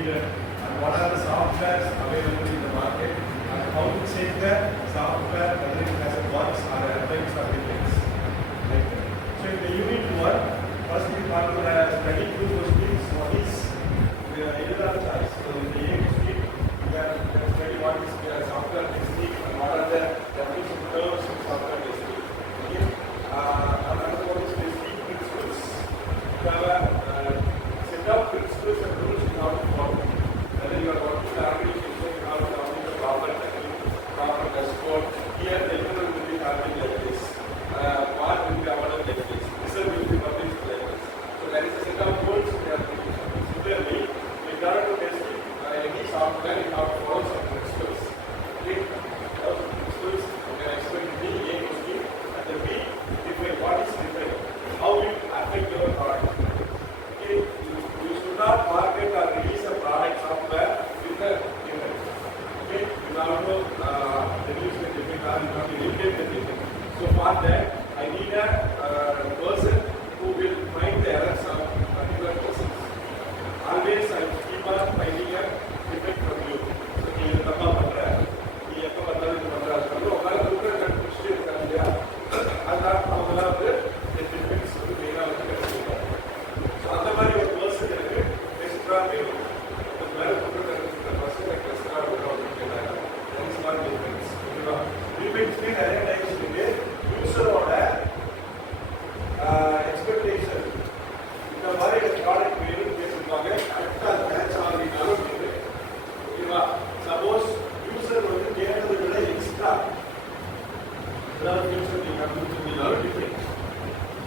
needed and what are the softwares available in the market and how to check the software whether it has a bugs or attempts or defects. Like that. So in the unit 1, first we want to study two questions. One is either choice. So in the A question, we are study what is software testing and what are the definition terms in software testing. Okay. Another one is testing principles. You have a set of principles and rules you have to follow. Whether you are working the organization, you have to follow the proper technique, proper test code. Here the internal will be happening like this. Part will be awarded like this. Result will be published like this. So there is a set of goals we have to do. Similarly, in order to test any software, you have to follow some principles. Okay? Those principles you can expect in the A question and the B define what is different, how it affect your product. Okay? You should not market or release a product software with a defect. Okay? You have to reduce the defect or you have to eliminate the defect. So for that, I need a person who will find the errors of particular persons. Always I keep on finding a defect from you. So you will come up with that. You have to come up with that. So you have to look at that question and there. And that will have the defects to be able to get it. So otherwise your person is extra value. The value of the person like extra value. That is not defects. Defects mean identification. User expectation. இந்த மாதிரி ப்ராடக்ட் வேணும் பேசுவாங்க கரெக்டாக மேட்ச் ஆகினாலும் ஓகேவா. Suppose user வந்து கேட்டதை விட எக்ஸ்ட்ரா ஏதாவது யூசர் நீங்கள் கொடுத்துருந்தீங்கனாலும் டிஃப்ரெண்ட்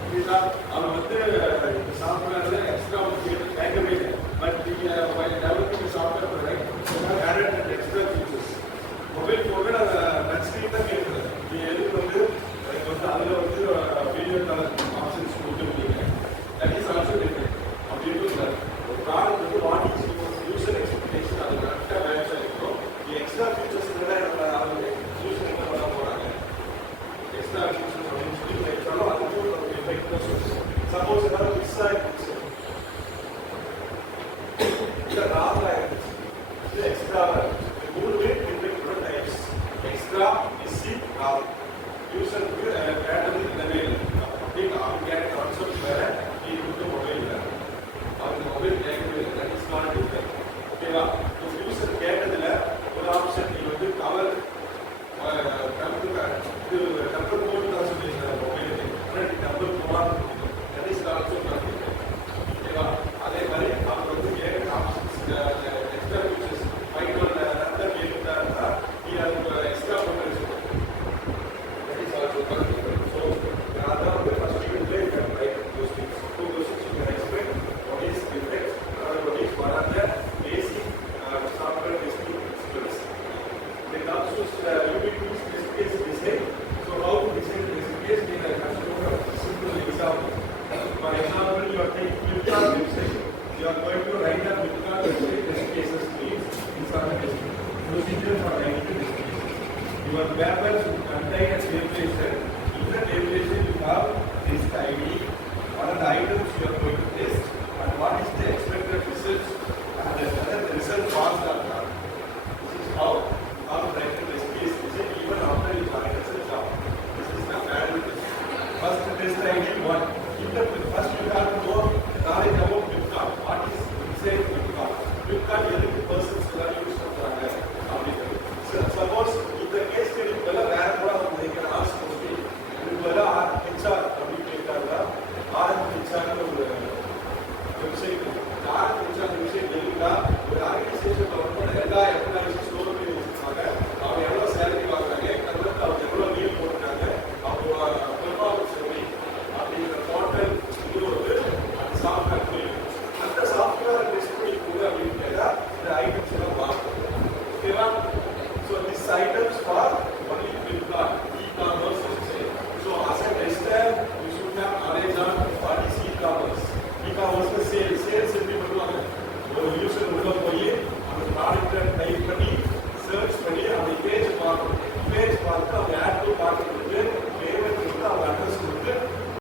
ஓகேங்களா. அவன் வந்து சாஃப்ட்வேரில் எக்ஸ்ட்ரா வந்து கேட்கவே இல்லை. பட் நீங்கள் developing software added and extra features mobile ஃபோனில் அதை டச் ஸ்க்ரீன் தான் கேட்குறது. நீங்கள் எதுக்கு வந்து அதில் வந்து வீடியோ கால் ஆப்ஷன்ஸ் கொடுத்துருக்கீங்க. That is also different. அப்படின்னு சார் ஒரு ப்ராடக்ட் வந்து வாட் இஸ் யூசர் எக்ஸ்பெக்டேஷன் அது கரெக்டாக மேட்ச் ஆகிருக்கும். எக்ஸ்ட்ரா ஃபீச்சர்ஸ் நம்ம அவங்க யூசர் என்ன பண்ண போகிறாங்க எக்ஸ்ட்ரா ஃபீச்சர்ஸ் அப்படின்னு சொல்லி வைத்தாலும் அதுக்கு ஒரு எஃபெக்ட் தான் சொல்லுவோம். சப்போஸ் ஏதாவது மிஸ் ஆகிடுச்சு இல்லை ராங் ஆகிடுச்சு இல்லை எக்ஸ்ட்ராவாக இருந்துச்சு. மூணுமே different types. Extra missing wrong. யூசருக்கு கேட்டது இல்லவே இல்லை அப்படின்னு அவங்க கேட்ட கான்செப்ட் வேற, நீ கொடுத்த மொபைல் வேற. அவங்க மொபைல் கேட்கவே இல்லை. That is not different. ஓகேவா. யூசர் கேட்டதில் ஒரு ஆப்ஷன் நீ வந்து கவர் டம்பர் போட்டு தான் சொல்லியிருக்காங்க மொபைலுக்கு. ஆனால் நீ டம்பர் போடாமல் கொடுக்கணும். That is also not different. ஓகேவா. அதே மாதிரி அவங்க வந்து கேட்குற ஆப்ஷன்ஸ் எக்ஸ்ட்ரா ஃபீச்சர்ஸ் ஃபைனல் ரத்தம் கேட்டுட்டா இருந்தால் நீ அதுக்கு எக்ஸ்ட்ரா போட்டு வச்சுக்கணும். You are going to write a test cases please. These are the test procedures for writing test cases. Your paper should contain a tabulation. In the tabulation you have risk ID, what are the items you are going to test and what is the expected results and whether the result passed or not. This is how you have to write a test case even after you join as a job. This is the manual test. First test ID 1. First you have to know knowledge about Flipkart. What is inside Flipkart? Flipkart எதுக்கு பர்சன்ஸ் எல்லாம் யூஸ் பண்ணுறாங்க அப்படிங்கிறது. சப்போஸ் இந்த கேஸ் ஸ்டடிக்கு பதிலாக வேற கூட அவங்க நினைக்கிற ஆர்ட்ஸ் மோஸ்ட்லி இதுக்கு பதிலாக ஹெச்ஆர் அப்படின்னு கேட்டாங்க. ஆர்ஹெச்ஆர்னு ஒரு வெப்சைட் இருக்கு. ஆர்ஹெச்ஆர் வெப்சைட் எழுதினா ஒரு ஆர்கனைசேஷனில் வந்து எல்லா எம்ப்ளாயிஸும் ஸ்டோர் பண்ணி வச்சுருப்பாங்க. அவங்க எவ்வளோ சேலரி வாங்குறாங்க, அவங்க எவ்வளோ லீவ் போட்டுருக்காங்க, அவங்க பெர்ஃபார்மன்ஸ் எப்படி அப்படிங்கிற டோட்டல் இது வந்து அந்த சாஃப்ட்வேர் புரியும். அந்த சாஃப்ட்வேர் டெஸ்ட் பண்ணி கூட அப்படின்னு கேட்டால் இந்த ஐட்டம்ஸ் எல்லாம் பார்க்கணும். ஓகேவா. So this items for only Flipkart e-commerce website. So as a tester you should have knowledge on what is e-commerce. E-commerce sales எப்படி பண்ணுவாங்க. ஒரு யூசர் உள்ள போய் அந்த ப்ராடக்டை டைப் பண்ணி சர்ச் பண்ணி அந்த பேஜ் பார்க்கணும். பேஜ் பார்த்து